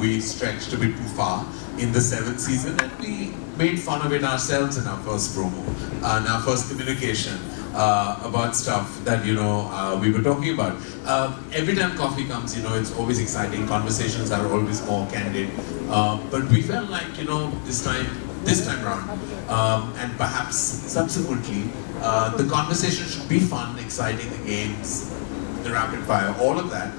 we stretched a bit too far in the 7th season, and we made fun of it ourselves in our first promo, and our first communication about stuff that, we were talking about. Every time Coffee comes, it's always exciting. Conversations are always more candid. But we felt like, this time around, and perhaps subsequently, the conversation should be fun, exciting, the games, the rapid fire, all of that.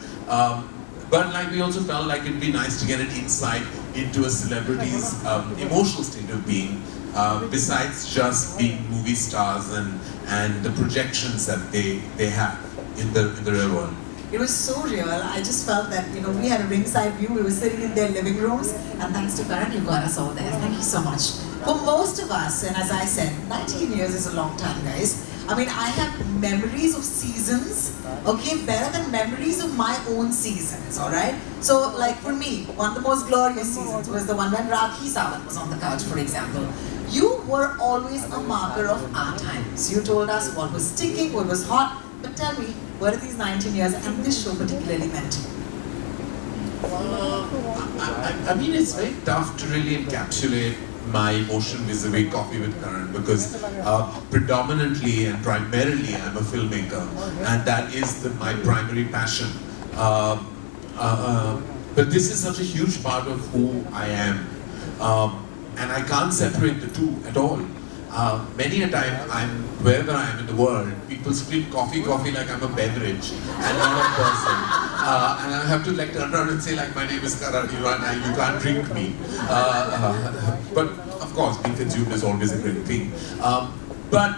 But like we also felt like it'd be nice to get an insight into a celebrity's emotional state of being, besides just being movie stars and the projections that they have in the real world. It was so real. I just felt that, we had a ringside view. We were sitting in their living rooms, and thanks to Karan, you got us all there. Thank you so much. For most of us, and as I said, 19 years is a long time, guys. I mean, I have memories of seasons, okay, better than memories of my own seasons, all right? So, like for me, one of the most glorious seasons was the one when Rakhi Sawant was on the couch, for example. You were always a marker of our times. You told us what was sticking, what was hot. But tell me, what are these 19 years and this show particularly meant to you? I mean, it's very tough to really encapsulate my emotion vis-a-vis Coffee with Karan, because predominantly and primarily I'm a filmmaker, and that is my primary passion. But this is such a huge part of who I am, and I can't separate the two at all. Many a time, wherever I am in the world, people scream coffee, coffee like I'm a beverage and not a person. And I have to turn around and say my name is Karan, and you can't drink me. But of course, being consumed is always a great thing. But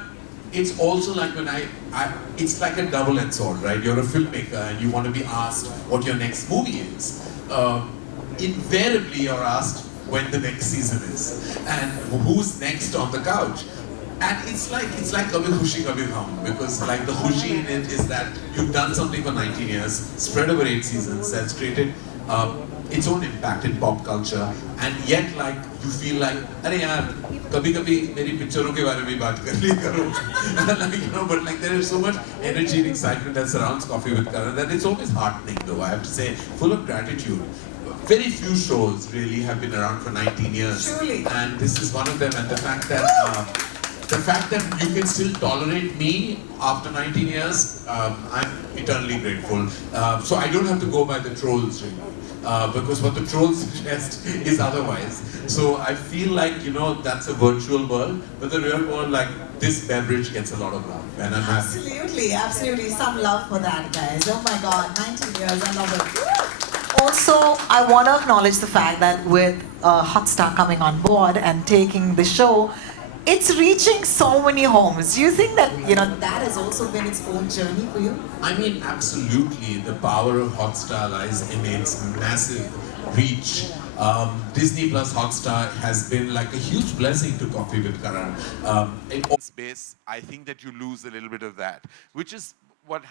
it's also like when it's like a double-edged sword, right? You're a filmmaker and you want to be asked what your next movie is. Invariably, you're asked when the next season is and who's next on the couch. And it's like Kabhi Khushi Kabhi Gham, because the khushi in it is that you've done something for 19 years, spread over 8 seasons, that's created its own impact in pop culture, and yet you feel like, "Arey yaar, kabhi meri picturon ke baare mein baat kar liya karo." But there is so much energy and excitement that surrounds Coffee with Karan that it's always heartening, though, I have to say, full of gratitude. Very few shows really have been around for 19 years. Surely. And this is one of them, and the fact that you can still tolerate me after 19 years, I'm eternally grateful. So I don't have to go by the trolls, really, because what the trolls suggest is otherwise. So I feel like, that's a virtual world, but the real world, this beverage gets a lot of love, and I'm happy. Absolutely, absolutely. Some love for that, guys. Oh my God, 19 years, I love it. Also, I want to acknowledge the fact that with Hotstar coming on board and taking the show, it's reaching so many homes. Do you think that, that has also been its own journey for you? I mean, absolutely. The power of Hotstar lies in its massive reach. Disney Plus Hotstar has been a huge blessing to Coffee with Karan. In space, I think that you lose a little bit of that, which is what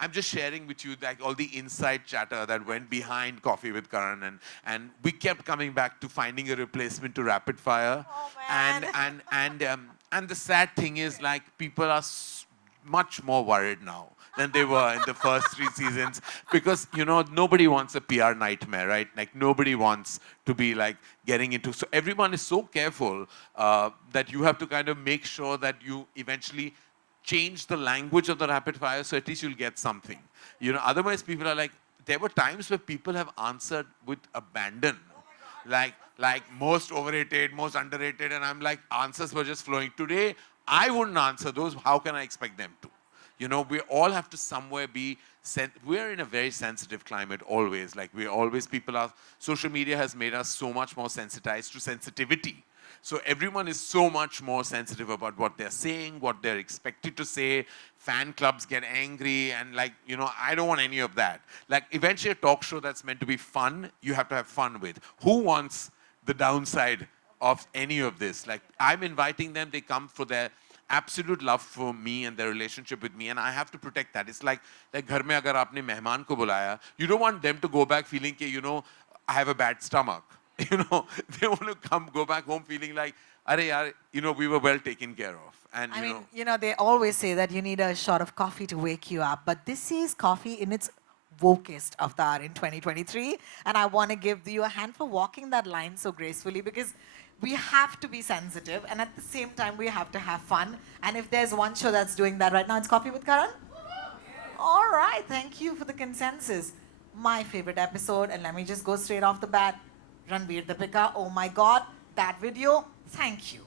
I'm just sharing with you all the inside chatter that went behind Coffee with Karan, and we kept coming back to finding a replacement to Rapid Fire. Oh, man. And the sad thing is people are much more worried now than they were in the first 3 seasons, because nobody wants a PR nightmare, right? Nobody wants to be getting into, so everyone is so careful that you have to kind of make sure that you eventually change the language of the rapid fire, so at least you'll get something. Otherwise people are there were times where people have answered with abandon, most overrated, most underrated, and I'm answers were just flowing. Today, I wouldn't answer those. How can I expect them to? We all have to somewhere be, we're in a very sensitive climate always. Social media has made us so much more sensitized to sensitivity. So everyone is so much more sensitive about what they're saying, what they're expected to say. Fan clubs get angry, and I don't want any of that. Eventually a talk show that's meant to be fun, you have to have fun with. Who wants the downside of any of this? I'm inviting them, they come for their absolute love for me and their relationship with me, and I have to protect that. It's like घर में अगर आपने मेहमान को बुलाया, you don't want them to go back feeling कि, I have a bad stomach. They want to go back home feeling like, "Arey yaar, we were well taken care of." And I mean, they always say that you need a shot of coffee to wake you up, but this is coffee in its wokest avatar in 2023. And I want to give you a hand for walking that line so gracefully, because we have to be sensitive and at the same time we have to have fun. And if there's one show that's doing that right now, it's Coffee with Karan. All right, thank you for the consensus. My favorite episode, and let me just go straight off the bat, Ranveer Deepika. Oh my God, that video. Thank you,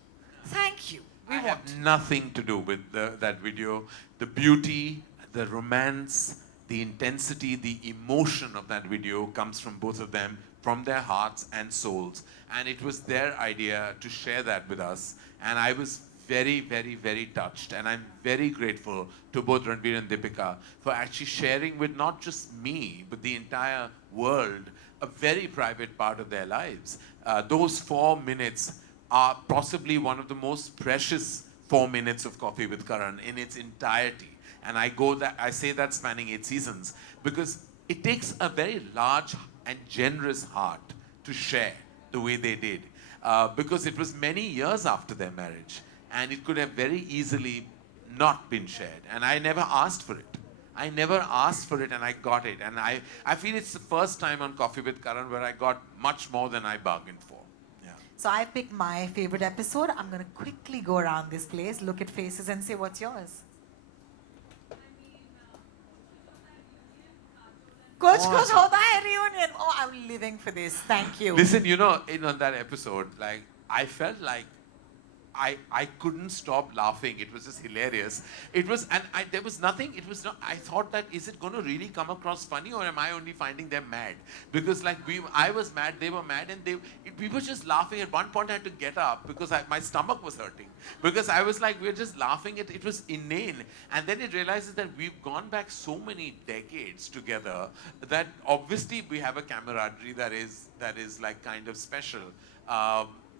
thank you. I have nothing to do with that video. The beauty, the romance, the intensity, the emotion of that video comes from both of them, from their hearts and souls. And it was their idea to share that with us. And I was very, very, very touched. And I'm very grateful to both Ranveer and Deepika for actually sharing with not just me, but the entire world, a very private part of their lives. Those 4 minutes are possibly one of the most precious 4 minutes of Coffee with Karan in its entirety. And I say that spanning 8 seasons because it takes a very large and generous heart to share the way they did. Because it was many years after their marriage and it could have very easily not been shared. And I never asked for it. I never asked for it and I got it. And I feel it's the first time on Coffee with Karan where I got much more than I bargained for. So I picked my favorite episode. I'm going to quickly go around this place, look at faces and say, what's yours? Kuch hota hai reunion. Oh, I'm living for this. Thank you. Listen, on that episode, like, I felt like I couldn't stop laughing. It was just hilarious. It was, and there was nothing, it was not, I thought that, is it going to really come across funny or am I only finding them mad? Because like I was mad, they were mad, and we were just laughing. At one point I had to get up because my stomach was hurting. Because I was like, we were just laughing. It was inane. And then it realizes that we've gone back so many decades together that obviously we have a camaraderie that is like kind of special.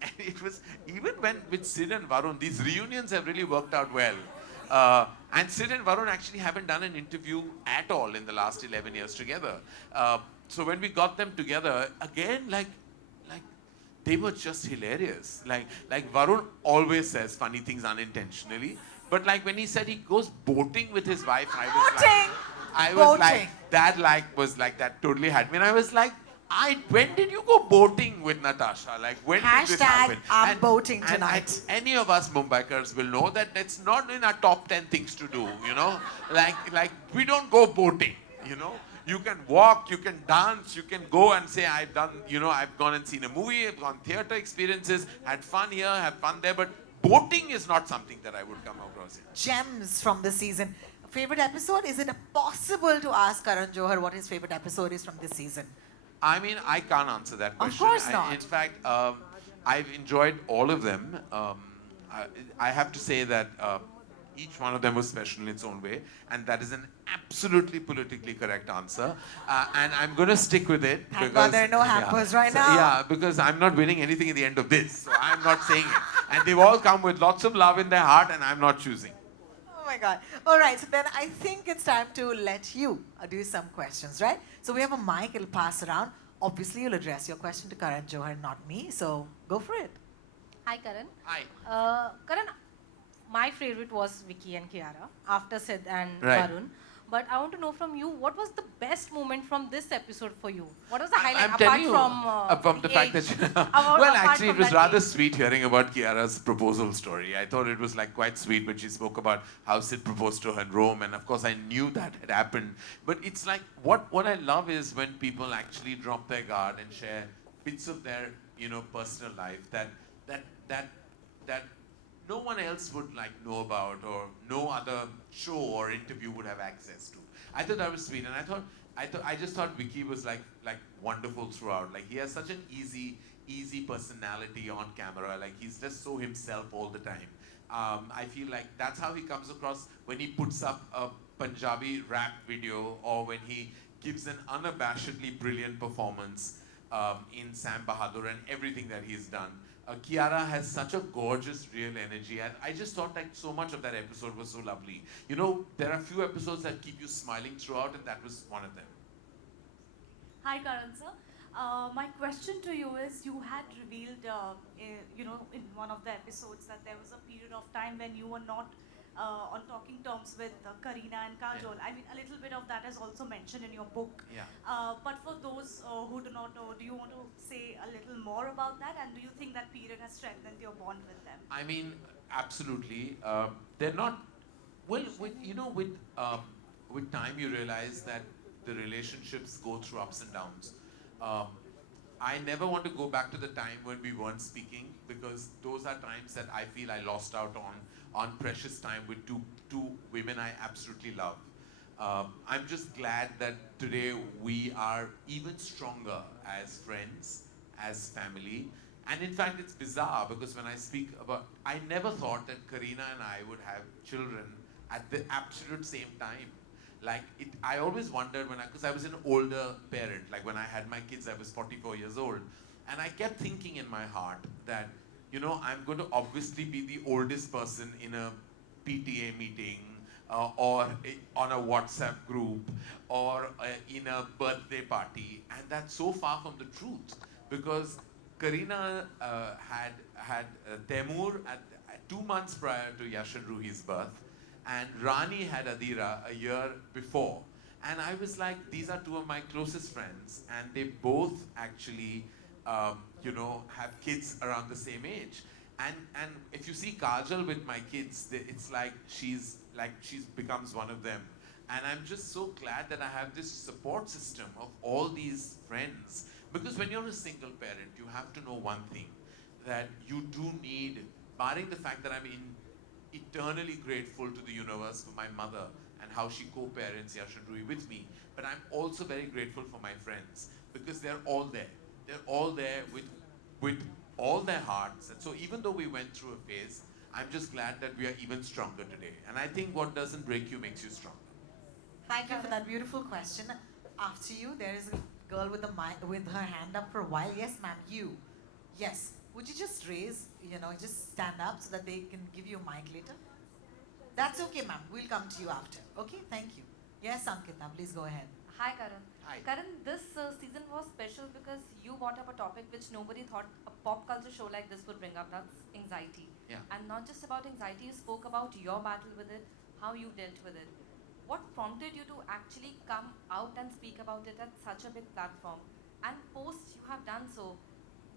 And it was, even when with Sid and Varun, these reunions have really worked out well. And Sid and Varun actually haven't done an interview at all in the last 11 years together. So when we got them together, again, like they were just hilarious. Like Varun always says funny things unintentionally. But like when he said he goes boating with his wife, I was like, that totally had me. And I was like, when did you go boating with Natasha? Like, when did this happen? I'm boating tonight. And any of us Mumbaikars will know that it's not in our top 10 things to do, Like we don't go boating, You can walk, you can dance, you can go and say, I've gone and seen a movie, I've gone theater experiences, had fun here, had fun there, but boating is not something that I would come across here. Gems from the season. Favorite episode? Is it possible to ask Karan Johar what his favorite episode is from this season? I mean, I can't answer that question. Of course not. In fact, I've enjoyed all of them. I have to say that each one of them was special in its own way, and that is an absolutely politically correct answer. And I'm going to stick with it. Thank God there are no hampers right now. Yeah, because I'm not winning anything at the end of this, so I'm not saying it. And they've all come with lots of love in their heart, and I'm not choosing. Oh my God. All right, so then I think it's time to let you do some questions, right? So we have a mic, it'll pass around. Obviously, you'll address your question to Karan Johar, not me, so go for it. Hi, Karan. Hi. Karan, my favorite was Vicky and Kiara, after Sid and Right. Varun. But I want to know from you, what was the best moment from this episode for you? What was the highlight I'm telling you, from the fact age? that Apart actually it from was that rather age. sweet hearing about Kiara's proposal story. I thought it was like quite sweet when she spoke about how Sid proposed to her in Rome, and of course I knew that had happened. But it's like what I love is when people actually drop their guard and share bits of their personal life that no one else would like know about, or no other show or interview would have access to. I thought that was sweet, and I just thought Vicky was like wonderful throughout. Like he has such an easy personality on camera. Like he's just so himself all the time. I feel like that's how he comes across when he puts up a Punjabi rap video, or when he gives an unabashedly brilliant performance in Sam Bahadur and everything that he's done. Kiara has such a gorgeous, real energy, and I just thought like so much of that episode was so lovely. There are few episodes that keep you smiling throughout, and that was one of them. Hi, Karan sir. My question to you is, you had revealed, in one of the episodes that there was a period of time when you were not on talking terms with Kareena and Kajol. I mean, a little bit of that is also mentioned in your book. Yeah. But for those who do not know, do you want to say a little more about that? And do you think that period has strengthened your bond with them? I mean, absolutely. They're not. Well, with time you realize that the relationships go through ups and downs. Um, I never want to go back to the time when we weren't speaking, because those are times that I feel I lost out on precious time with two women I absolutely love. I'm just glad that today we are even stronger as friends, as family. And in fact, it's bizarre because when I speak about, I never thought that Kareena and I would have children at the absolute same time. Like, I always wondered because I was an older parent. Like when I had my kids, I was 44 years old. And I kept thinking in my heart that, I'm going to obviously be the oldest person in a PTA meeting, or on a WhatsApp group, or in a birthday party. And that's so far from the truth, because Kareena had Temur at 2 months prior to Yashin Ruhi's birth, and Rani had Adira a year before. And I was like, these are two of my closest friends, and they both actually, have kids around the same age. And if you see Kajal with my kids, it's like she's becomes one of them. And I'm just so glad that I have this support system of all these friends. Because when you're a single parent, you have to know one thing, that you do need, barring the fact that I'm eternally grateful to the universe for my mother and how she co-parents Yashin Rui with me, but I'm also very grateful for my friends, because they're all there. They're all there with all their hearts. And so even though we went through a phase, I'm just glad that we are even stronger today. And I think what doesn't break you makes you stronger. Thank you for that beautiful question. After you, there is a girl with with her hand up for a while. Yes, ma'am, you. Yes. Would you just raise, just stand up so that they can give you a mic later? That's okay, ma'am. We'll come to you after. Okay, thank you. Yes, Ankita, please go ahead. Hi, Karan. Hi. Karan, this season was special because you brought up a topic which nobody thought a pop culture show like this would bring up. That's anxiety. Yeah. And not just about anxiety, you spoke about your battle with it, how you dealt with it. What prompted you to actually come out and speak about it at such a big platform? And post you have done so,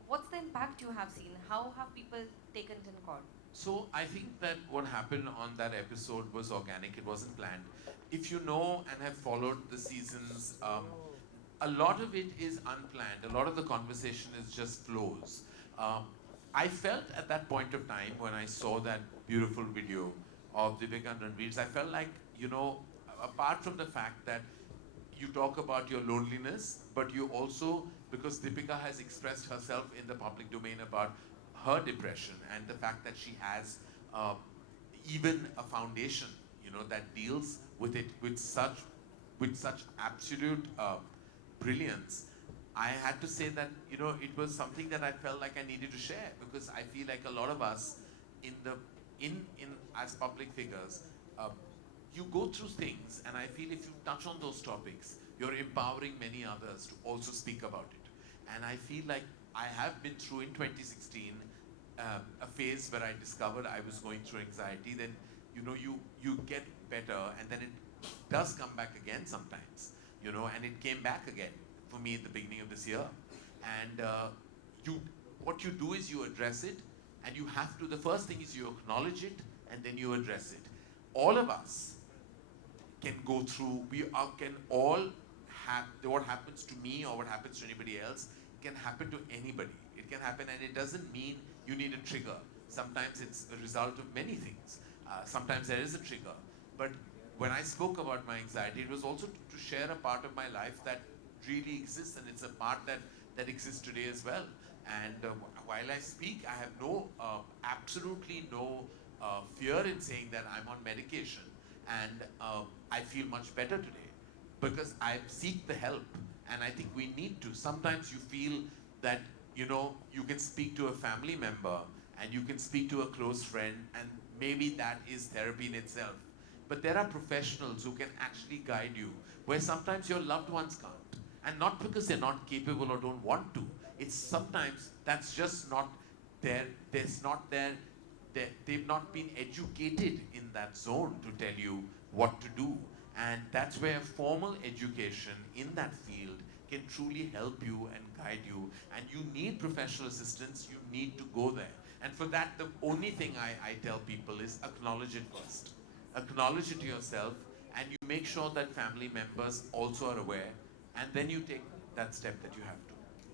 what's the impact you have seen? How have people taken it in court? So I think that what happened on that episode was organic. It wasn't planned. If you know and have followed the seasons, a lot of it is unplanned. A lot of the conversation is just flows. I felt at that point of time when I saw that beautiful video of Deepika and Ranveer's, I felt like, apart from the fact that you talk about your loneliness, but you also, because Deepika has expressed herself in the public domain about her depression and the fact that she has even a foundation, that deals with it with such absolute brilliance. I had to say that, it was something that I felt like I needed to share, because I feel like a lot of us as public figures, you go through things, and I feel if you touch on those topics, you're empowering many others to also speak about it. And I feel like I have been through in 2016 a phase where I discovered I was going through anxiety. Then, you get better, and then it does come back again sometimes, and it came back again for me at the beginning of this year. And what you do is you address it, and you have to, the first thing is you acknowledge it, and then you address it. All of us can go through, can all have, what happens to me or what happens to anybody else can happen to anybody. It can happen, and it doesn't mean you need a trigger. Sometimes it's a result of many things. Sometimes there is a trigger. But when I spoke about my anxiety, it was also to share a part of my life that really exists, and it's a part that exists today as well. And while I speak, I have absolutely no fear in saying that I'm on medication, and I feel much better today because I seek the help, and I think we need to. Sometimes you feel that, you can speak to a family member and you can speak to a close friend, and maybe that is therapy in itself. But there are professionals who can actually guide you, where sometimes your loved ones can't. And not because they're not capable or don't want to. It's sometimes that's just not their they've not been educated in that zone to tell you what to do. And that's where formal education in that field can truly help you and guide you. And you need professional assistance, you need to go there. And for that, the only thing I tell people is acknowledge it first. Acknowledge it to yourself, and you make sure that family members also are aware, and then you take that step that you have to.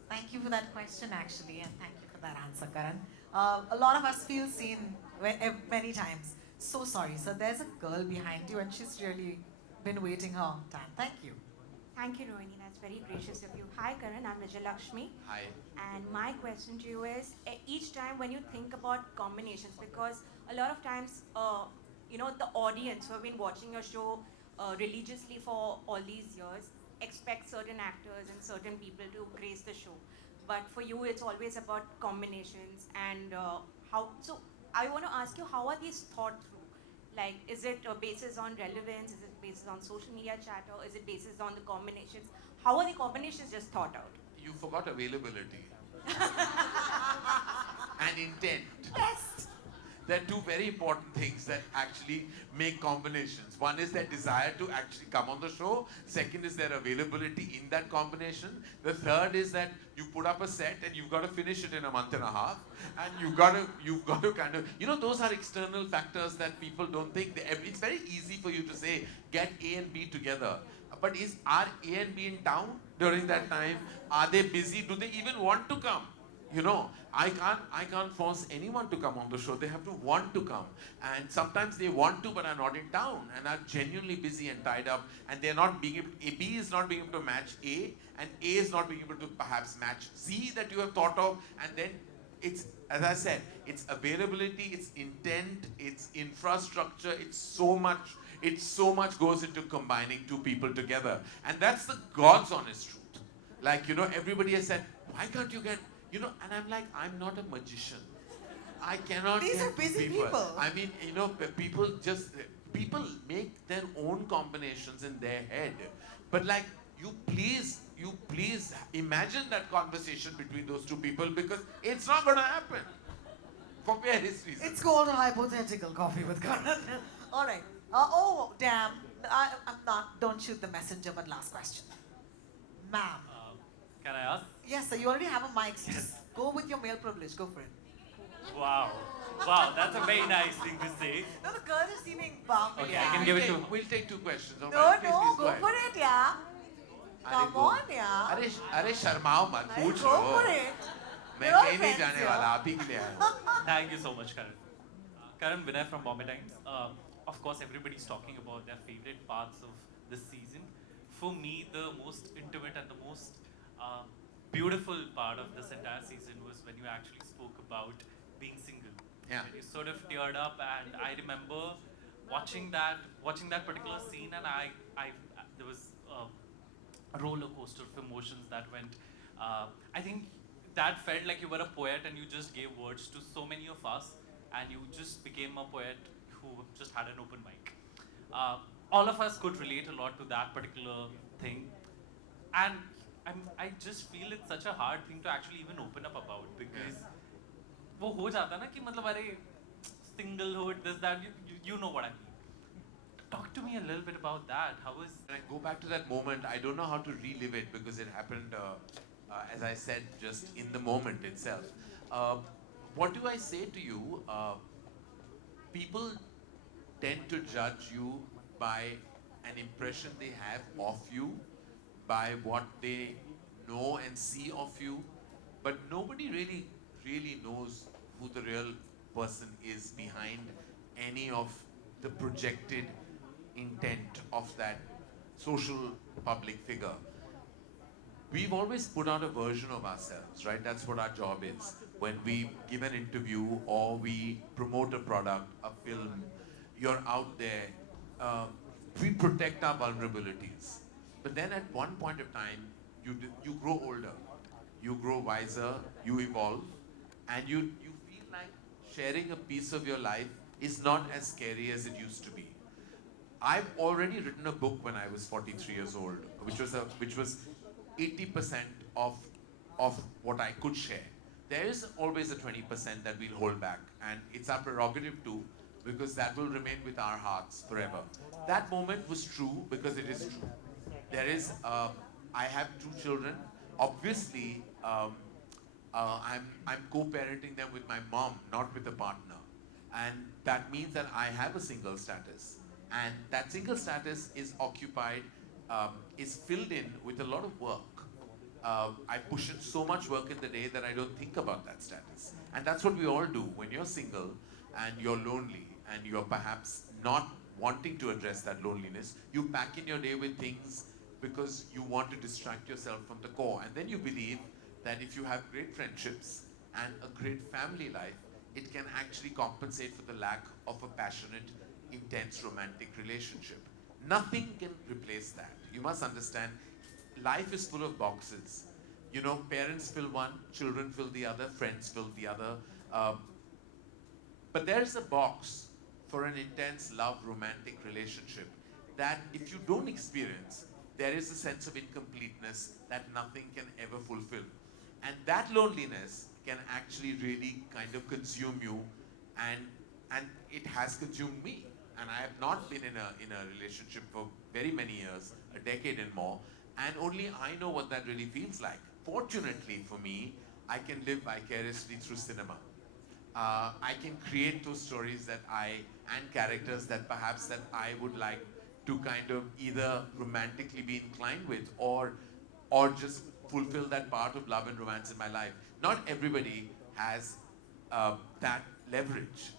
Thank you for that question, actually, and thank you for that answer, Karan. A lot of us feel seen many times. So sorry. So there's a girl behind you, and she's really been waiting her own time. Thank you. Thank you, Rohini. That's very gracious of you. Hi, Karan. I'm Vijay Lakshmi. Hi. And my question to you is, each time when you think about combinations, because a lot of times, the audience who have been watching your show religiously for all these years expect certain actors and certain people to grace the show. But for you, it's always about combinations and how. So I want to ask you, how are these thought through? Like, is it basis on relevance? Is it basis on social media chatter? Is it basis on the combinations? How are the combinations just thought out? You forgot availability and intent. Best. There are two very important things that actually make combinations. One is their desire to actually come on the show. Second is their availability in that combination. The third is that you put up a set and you've got to finish it in a month and a half. And you've got to kind of, those are external factors that people don't think. It's very easy for you to say, get A and B together. But are A and B in town during that time? Are they busy? Do they even want to come? I can't force anyone to come on the show. They have to want to come. And sometimes they want to but are not in town and are genuinely busy and tied up, and they're not being able, B is not being able to match A, and A is not being able to perhaps match C that you have thought of. And then it's, as I said, it's availability, it's intent, it's infrastructure, it's so much goes into combining two people together. And that's the God's honest truth. Like, everybody has said, why can't you get, and I'm like, I'm not a magician. I cannot. These are busy people. I mean, people make their own combinations in their head. But like, you please imagine that conversation between those two people, because it's not going to happen. For various reasons. It's called a hypothetical coffee with Karan. All right. Oh, damn. I'm not. Don't shoot the messenger, but last question. Ma'am. Can I ask? Yes, sir. You already have a mic. Just go with your male privilege. Go for it. Wow. Wow, that's a very nice thing to say. No, the girls are seeming bummed. Okay, yeah. I can give it to... We'll take two questions. All No, right, please, no, please go ahead. for it, yeah. Come on, yeah. अरे शर्माओ मत, Hey, पूछ go low. for it. मैं You're कहीं नहीं friends, जाने yeah. वाला, आप ही के लिए आया हूँ. Thank you so much, Karan. Karan, Vinay from Bombay Times. Of course, everybody's talking about their favorite parts of this season. For me, the most intimate and the most beautiful part of this entire season was when you actually spoke about being single. Yeah. You sort of teared up, and I remember watching that particular scene, and I there was a roller coaster of emotions that went. I think that felt like you were a poet and you just gave words to so many of us, and you just became a poet who just had an open mic. All of us could relate a lot to that particular thing, and I just feel it's such a hard thing to actually even open up about, because वो हो जाता ना कि मतलब अरे singlehood, this, that, you know what I mean. Talk to me a little bit about that. How was... When I go back to that moment, I don't know how to relive it, because it happened, as I said, just in the moment itself. What do I say to you? People tend to judge you by an impression they have of you, by what they know and see of you, but nobody really knows who the real person is behind any of the projected intent of that social public figure. We've always put out a version of ourselves, right? That's what our job is. When we give an interview or we promote a product, a film, you're out there, we protect our vulnerabilities. But then at one point of time, you grow older, you grow wiser, you evolve, and you feel like sharing a piece of your life is not as scary as it used to be. I've already written a book when I was 43 years old, which was 80% of what I could share. there is always a 20% that we'll hold back, and it's our prerogative too, because that will remain with our hearts forever. That moment was true because it is true. There is, I have 2 children. Obviously, I'm co-parenting them with my mom, not with a partner. And that means that I have a single status. And that single status is occupied, is filled in with a lot of work. I push in so much work in the day that I don't think about that status. And that's what we all do. When you're single and you're lonely and you're perhaps not wanting to address that loneliness, you pack in your day with things because you want to distract yourself from the core. And then you believe that if you have great friendships and a great family life, it can actually compensate for the lack of a passionate, intense, romantic relationship. Nothing can replace that. You must understand, life is full of boxes. You know, parents fill one, children fill the other, friends fill the other. But there's a box for an intense love, romantic relationship that if you don't experience, there is a sense of incompleteness that nothing can ever fulfill. And that loneliness can actually really kind of consume you, and it has consumed me. And I have not been in a relationship for very many years, a decade and more, and only I know what that really feels like. Fortunately for me, I can live vicariously through cinema. I can create those stories and characters that perhaps that I would like to kind of either romantically be inclined with or just fulfill that part of love and romance in my life. Not everybody has that leverage.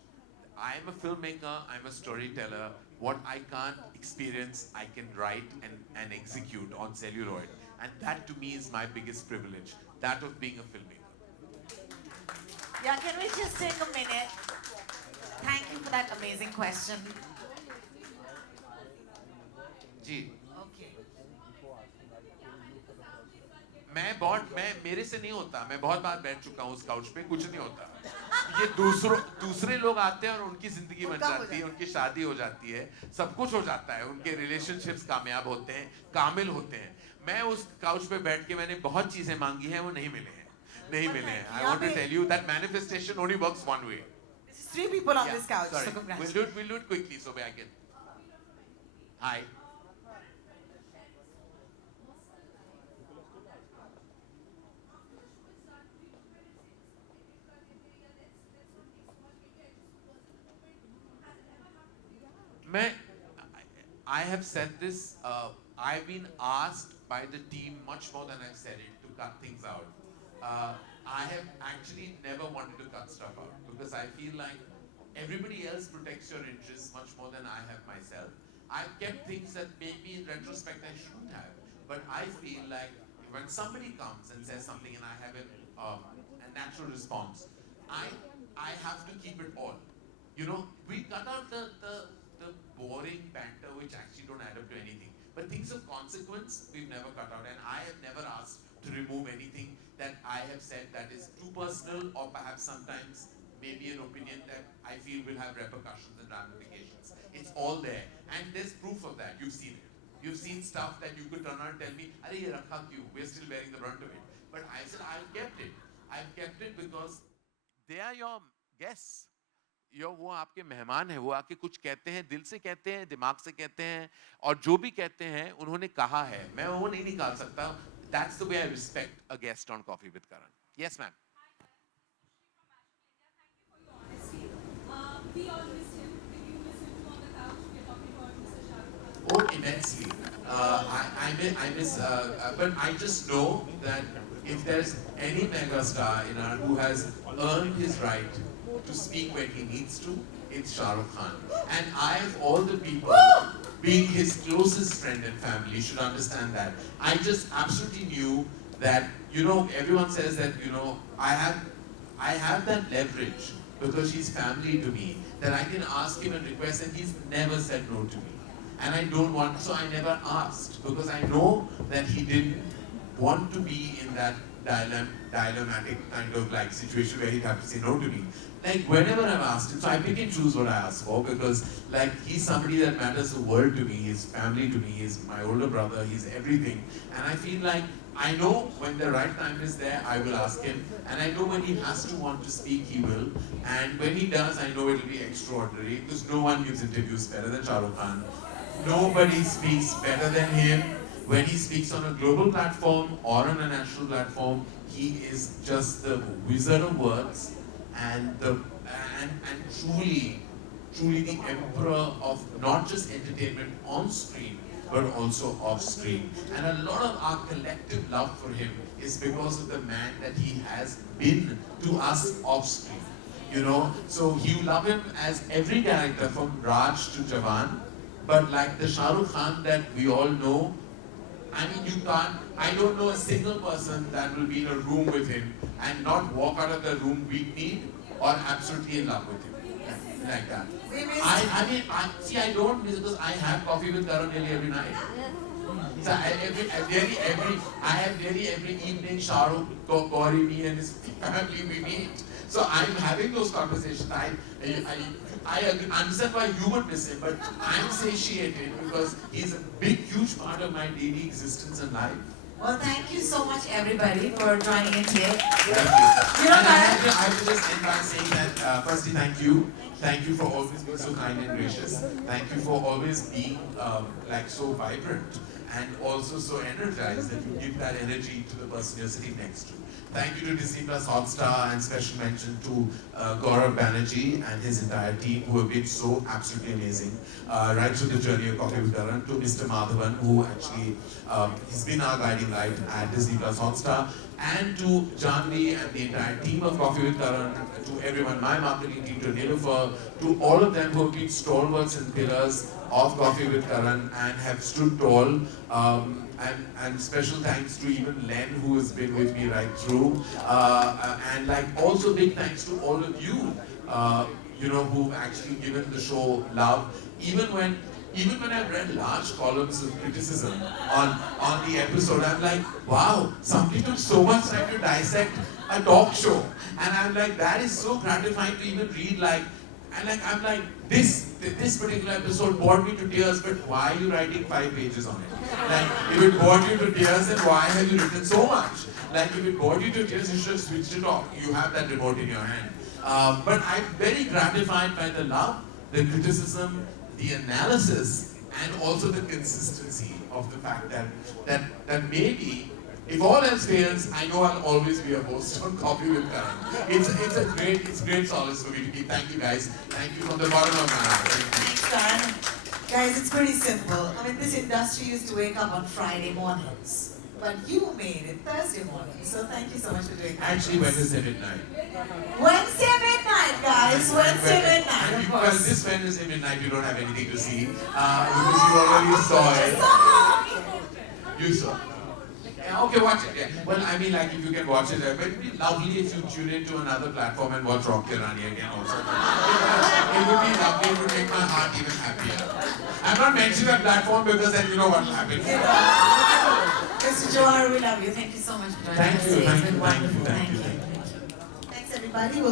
I'm a filmmaker, I'm a storyteller. What I can't experience, I can write and execute on celluloid. And that to me is my biggest privilege, that of being a filmmaker. Yeah, can we just take a minute? Thank you for that amazing question. Ji Okay. मेरे से नहीं होता, मैं बहुत बार बैठ चुका हूँ उस काउच पे, कुछ नहीं होता। ये दूसरे लोग आते हैं और उनकी जिंदगी बन जाती है, उनकी शादी हो जाती है, सब कुछ हो जाता है, उनके रिलेशनशिप्स कामयाब होते हैं, कामिल होते हैं। मैं उस काउच पे बैठ के मैंने बहुत चीजें मांगी हैं, वो नहीं मिले हैं। I want to tell you that manifestation only works one way. There's 3 people on Yeah, this couch, sorry. so congratulations. We'll do it quickly so I can. Hi. I have said this, I've been asked by the team much more than I've said it to cut things out. I have actually never wanted to cut stuff out because I feel like everybody else protects your interests much more than I have myself. I've kept things that maybe in retrospect I shouldn't have, but I feel like when somebody comes and says something and I have a natural response, I have to keep it all. You know, we cut out the boring banter which actually don't add up to anything. But things of consequence, we've never cut out. And I have never asked to remove anything that I have said that is too personal or perhaps sometimes maybe an opinion that I feel will have repercussions and ramifications. It's all there. And there's proof of that. You've seen it. You've seen stuff that you could turn around and tell me, "Arey, ye rakha kyun? We're still bearing the brunt of it." But I said, I've kept it. I've kept it because they are your guests. वो आपके मेहमान हैं, वो आके कुछ कहते हैं, दिल से कहते हैं, दिमाग से कहते हैं, और जो भी कहते हैं उन्होंने कहा है, मैं वो नहीं निकाल सकता. That's the way I respect a guest on Coffee with Karan. Yes, ma'am. We all missed him. Did you miss him too on the couch? We are talking about Mr. Shah Rukh Khan. Oh, immensely. I miss, but I just know that if there's any megastar in our who has earned his right to speak when he needs to, it's Shah Rukh Khan. And I, of all the people, being his closest friend and family, should understand that. I just absolutely knew that, you know, everyone says that, you know, I have that leverage because he's family to me, that I can ask him and request, and he's never said no to me. And I don't want, so I never asked, because I know that he didn't want to be in that dilemmatic kind of like situation where he'd have to say no to me. Like whenever I've asked him, so I pick and choose what I ask for, because like he's somebody that matters the world to me, his family to me, he's my older brother, he's everything. And I feel like I know when the right time is there, I will ask him. And I know when he has to want to speak, he will. And when he does, I know it'll be extraordinary because no one gives interviews better than Shah Rukh Khan. Nobody speaks better than him. When he speaks on a global platform or on a national platform, he is just the wizard of words and truly the emperor of not just entertainment on screen, but also off screen. And a lot of our collective love for him is because of the man that he has been to us off screen. You know, so you love him as every character from Raj to Jawan, but like the Shah Rukh Khan that we all know, I mean, you can't, I don't know a single person that will be in a room with him and not walk out of the room weak-kneed or absolutely in love with him. Like that. I don't because I have coffee with Karan nearly every night. So I have nearly every evening, Shahrukh, Gauri, me and his family, we meet. So I'm having those conversations. I understand why you would miss him, but I'm satiated because he's a big, huge part of my daily existence and life. Well, thank you so much, everybody, for joining in today. Thank you. And I have to just end by saying that, firstly, thank you. Thank you for always being so kind and gracious. Thank you for always being like so vibrant and also so energized that you give that energy to the person you're sitting next to. Thank you to Disney Plus Hotstar and special mention to Gaurav Banerjee and his entire team who have been so absolutely amazing. Right through the journey of Coffee with Karan, to Mr. Madhavan who actually, he's been our guiding light at Disney Plus Hotstar, and to Janvi and the entire team of Coffee with Karan, to everyone, my marketing team, to Nilofer, to all of them who have been stalwarts and pillars of Coffee with Karan and have stood tall. And special thanks to even Len who has been with me right through. And like also big thanks to all of you, you know, who've actually given the show love. Even when I've read large columns of criticism on the episode, I'm like, wow, somebody took so much time to dissect a talk show. And I'm like, that is so gratifying to even read like, I'm like, this particular episode bored me to tears, but why are you writing 5 pages on it? Like, if it bored you to tears, then why have you written so much? Like, if it bored you to tears, you should have switched it off. You have that remote in your hand. But I'm very gratified by the love, the criticism, the analysis, and also the consistency of the fact that maybe, if all else fails, I know I'll always be a host on Coffee with Karan. It's great solace for me to be. Thank you guys. Thank you from the bottom of my heart. Thanks, Karan. Guys, it's pretty simple. I mean, this industry used to wake up on Friday mornings, but you made it Thursday morning. So thank you so much for doing that. Actually, Wednesday midnight. Wednesday midnight, guys. Wednesday midnight, of Well, course. this Wednesday midnight, you don't have anything to see because you already saw it. You saw. Yeah, okay, watch it. Yeah. Well, I mean, like, if you can watch it, but it'd be lovely if you tune into another platform and watch Rock Kirani again also. It would be lovely. It would make my heart even happier. I'm not mentioning that platform because then you know what will happen. Mr. Johar, we love you. Thank you so much for joining us. Thank you, It's thank been you, wonderful. thank you, Thanks, everybody.